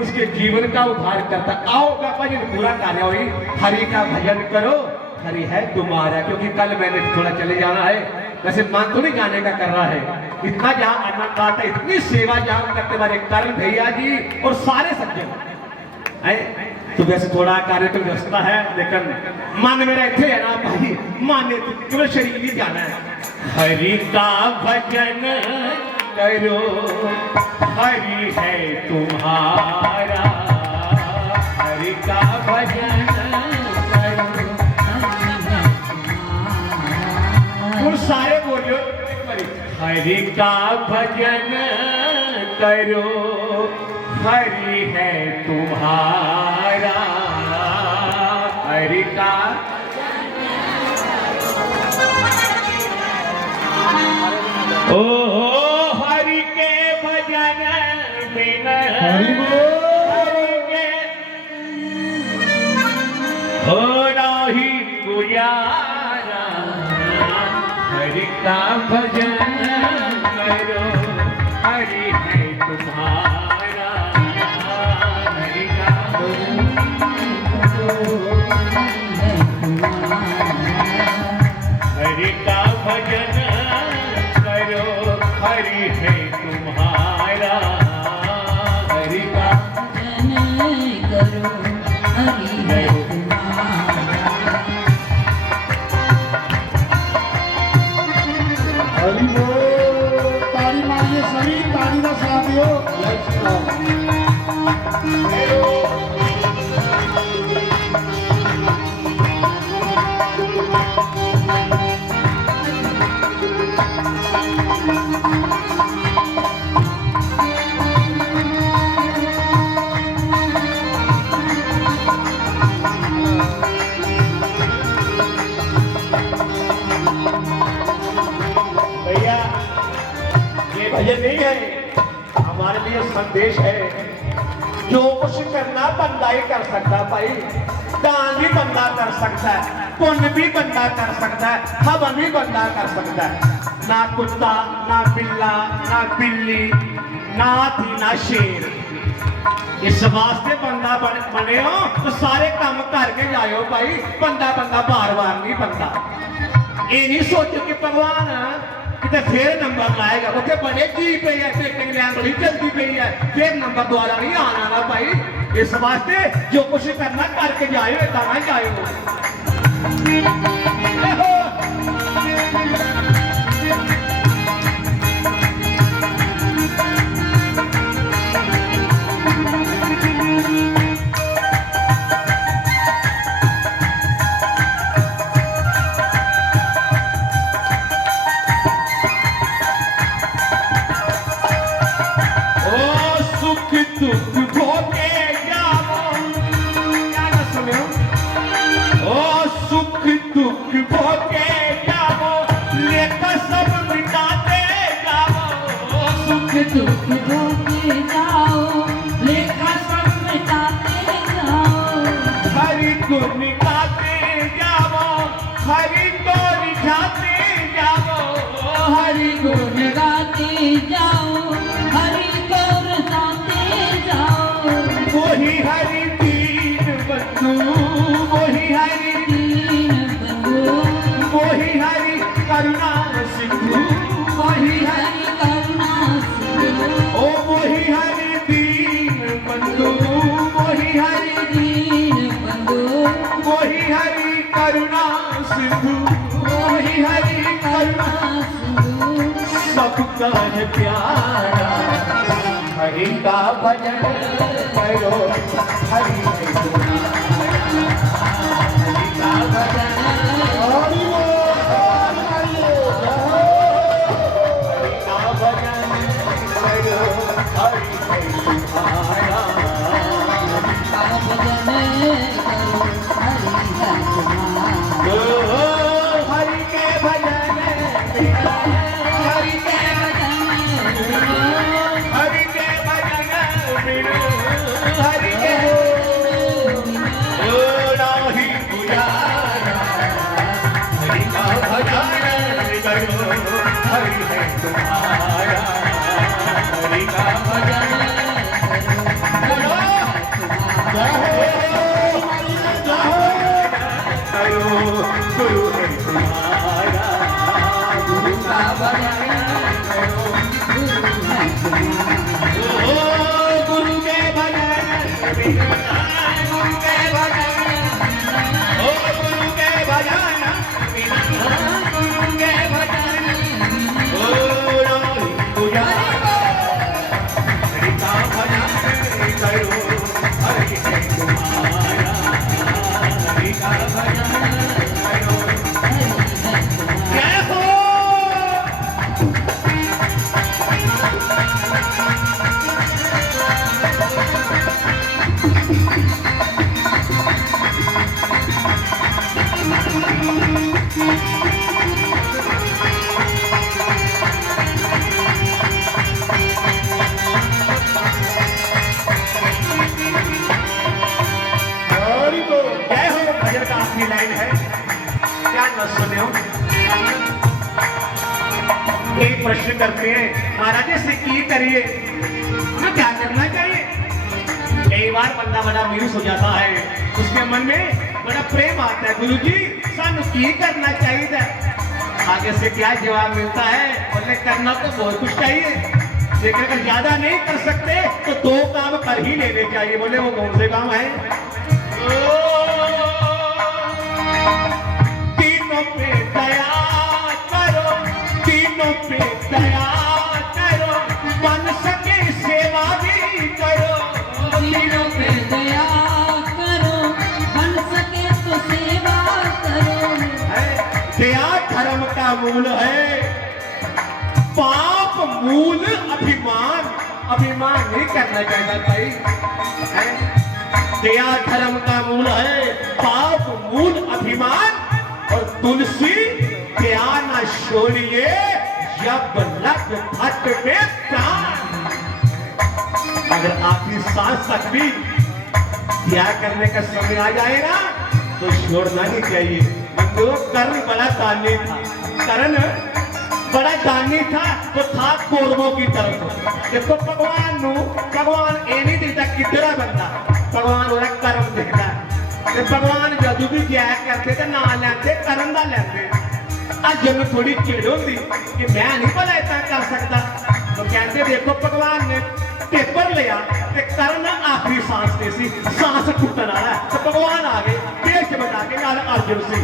उसके जीवन का उद्धार करता। आओ का भजन पूरा कार्य हुई, हरि का भजन करो, हरि है तुम्हारा। क्योंकि कल मैंने थोड़ा चले जाना है, वैसे मन तो नहीं जाने का कर रहा है। इतना जहां आनंद आता है, इतनी सेवा जहां करते हमारे करण भैया जी और सारे सज्जन है। तो वैसे थोड़ा कार्यक्रम व्यवस्था है, लेकिन मन मेरा इतने है ना भाई, माने तो केवल शरीर ही जाना है। हरि का भजन करो, हरि है तुम्हारा, हरि का भजन करो। तुम सारे बोलियो, हरि का भजन करो, हरि है तुम्हारा, हरि का। ओ हरि के भजन बिना हरि के हो नाही गुजारा, हरि का भजन करो, हरि है तुम्हारा, हरि का हरि का भजन करो, हरि है तुम्हारा, हरि का भजन करो, हरि है तुम्हारा। हरि बोल, ताली मारिए सभी, ताली का साथ दो। भैया ये भजन नहीं है, हमारे लिए संदेश है। जो कुछ करना बंदा ही कर सकता भाई, दान भी बंदा कर सकता है, पुण्य भी बंदा कर सकता है, हवन भी बंदा कर सकता है। ना कुत्ता, ना बिल्ला, ना बिल्ली, ना हाथी, ना शेर। इस वास्ते बंदा बने हो तो सारे काम करके जाओ भाई। बंदा बंदा बार बार नहीं बनता। ये नहीं सोचो कि भगवान कितने फिर नंबर लाएगा, उसे बड़े जी पे है, इंग्लैंड बड़ी जल्दी पे है, फिर नंबर द्वारा नहीं आना ना भाई। इस वास्ते जो कुछ करना करके जाओ, इतना जाओ। दुख भोगे जाओ, क्या ना सुनो। ओ सुख दुख भोगे जाओ, लेकर सब मिटाते जाओ। सुख दुख भोगे जाओ, लेकर सब मिटाते जाओ। हरि गुण गाते जाओ, हरि को रिझाते जाओ। हरि गुण गाते जाओ, हरि वही हरि दीन बंधु, वही हरि दीन बंधु, वही हरि करुणा सिंधु, वही हरि करुणा सिंधु। ओ वही हरि दीन बंधु, वही हरि दीन बंधु, वही हरि करुणा सिंधु, वही हरि करुणा सिंधु। सबका है प्यारा, हरि का भजन करो, हरि है तुम्हारा, हरि का भजन। हरि बोल, हरि का भजन करो, हरि है तुम्हारा, हरि का भजन करो, हरि है तुम्हारा। ओ हरि के भजन बिना, हरि के भजन बिना, हरि के भजन बिना, हरि के ओ नाही गुजारा। हरि का भजन करो, हरि है तुम्हारा, हरि का भजन करो। गुरु के भजन ओ गुरु के भजन गुरु के भजन ओ रानी पूजा हरि का भजन करो हरि के तुम्हारा हरि का भजन करो जय हो जय हो भजन का आखिरी लाइन है क्या न सुने हो एक प्रश्न करते हैं महाराज से की करिए हमें क्या करना चाहिए कई बार बंदा बड़ा अमीर हो जाता है उसके मन में बड़ा प्रेम आता है गुरु जी सानू की करना चाहिए आगे से क्या जवाब मिलता है बोले करना तो बहुत कुछ चाहिए लेकिन अगर ज्यादा नहीं कर सकते तो दो काम कर ही लेने चाहिए बोले वो कौन से काम है तीनों पे दया करो तीनों पे दया करो बन सके सेवा भी करो तीनों पे दया करो बन सके तो सेवा करो दया धर्म का मूल है पाप मूल अभिमान अभिमान नहीं करना चाहिए भाई दया धर्म का मूल है पाप मूल अभिमान और तुलसी दया न छोड़िए जब लग भट्ट में प्राण अगर आखिरी सांस तक भी दया करने का समय आ जाएगा तो छोड़ना नहीं चाहिए जो कर्ण बड़ा दानी था कर्ण बड़ा दानी था तो था कौरवों की तरफ देखो भगवान ये नहीं दिखता किधरा बंदा भगवान वो कर्म दिखता है भगवान जदू भी जय करते तो ना लेते कर्म का लेते अज मैं थोड़ी चिड़ होती कि मैं नहीं भला इतना कर सकता तो कहते देखो भगवान ने पेपर लिया कर्ण आखिरी सांस दे सी सांस टूटने वाला तो भगवान आ गए पेट बता के नाल अर्जुन से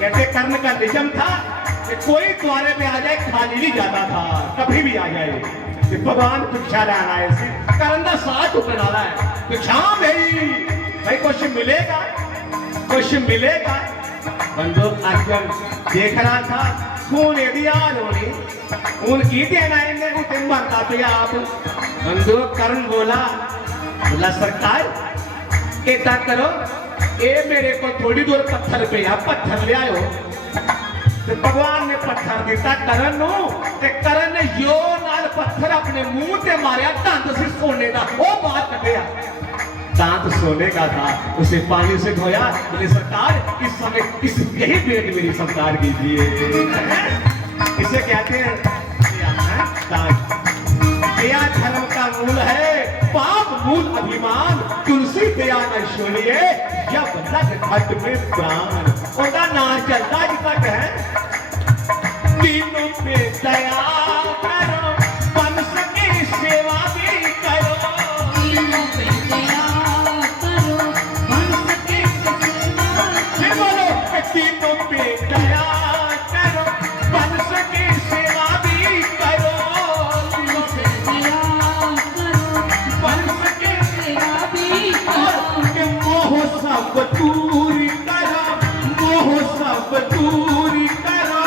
कहते कर्ण का निजम था कि कोई द्वारे पे आ जाए खाली नहीं जाता था कभी भी आ जाए कि भगवान भिक्षा लेना है इसे कर्ण का साथ टूटने वाला है भिक्षा भाई कुछ मिलेगा बंदूक अर्जुन देख रहा था खून यदि याद होनी उनकी देना इन्हें उसे मरता पे आप बंदूक कर्ण बोला सरकार ऐसा करो ये मेरे को थोड़ी दूर पत्थर पे आप पत्थर ले आयो तो भगवान ने पत्थर दिता करण नु ते करण ने यो नाल पत्थर अपने मुंह ते मारिया दंत से सोने का वो बाहर कटिया दांत सोने का था उसे पानी से धोया बोले सरकार इस समय इस यही पेट मेरी सरकार कीजिए इसे कहते हैं दया धर्म का मूल है पाप मूल अभिमान तुलसी दया न छोड़िए जब लग घट में प्राण उनका नाम चलता जितना है तीनों पे दया करो बन सके सेवा भी करो तीनों पे दया करो बन सके तो सेवा फिर बोलो तीनों पे दया करो बन सके सेवा भी करो तीनों पे दया करो बन सके सेवा भी करो के मोह सब दूर करो मोह सब दूर करो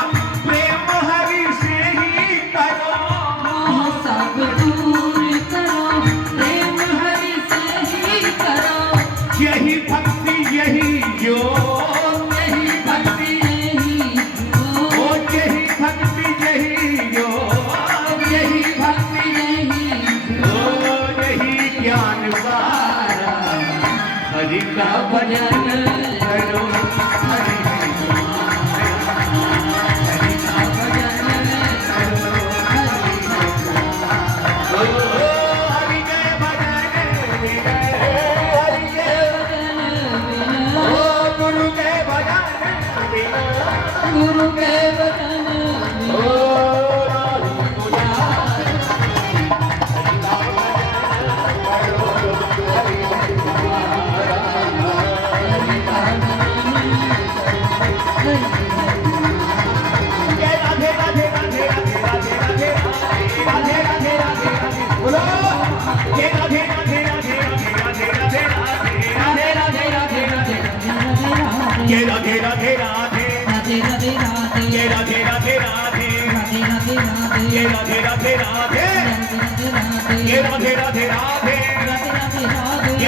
प्रेम हरि से ही करो मोह सब दूर करो प्रेम हरि से ही करो यही भक्ति यही योग यही भक्ति यही ओ यही भक्ति यही योग यही भक्ति यही ओ यही ज्ञान सारा हरि का भजन करो हरि हरि का भजन करो हरि के भजन हरि के ओ गुरु के भजन गुरु के वचन ओ राधे पूजा हरि का भजन करो हरि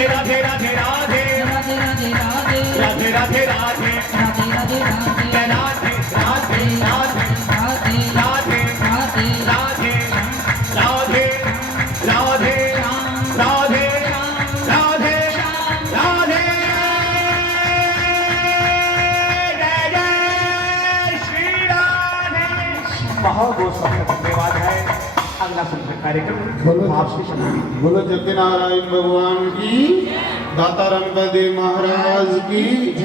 राधे राधे राधे राधे राधे राधे राधे राधे राधे राधे राधे राधे राधे जय राधे राधे राधे राधे राधे राधे राधे राधे राधे राधे राधे राधे जय जय श्री राधे। बहुत बहुत सबका धन्यवाद है। अगला सुनकर कार्यक्रम आपसे शुरू। बोलो सत्यनारायण भगवान की, दाता राम महाराज की।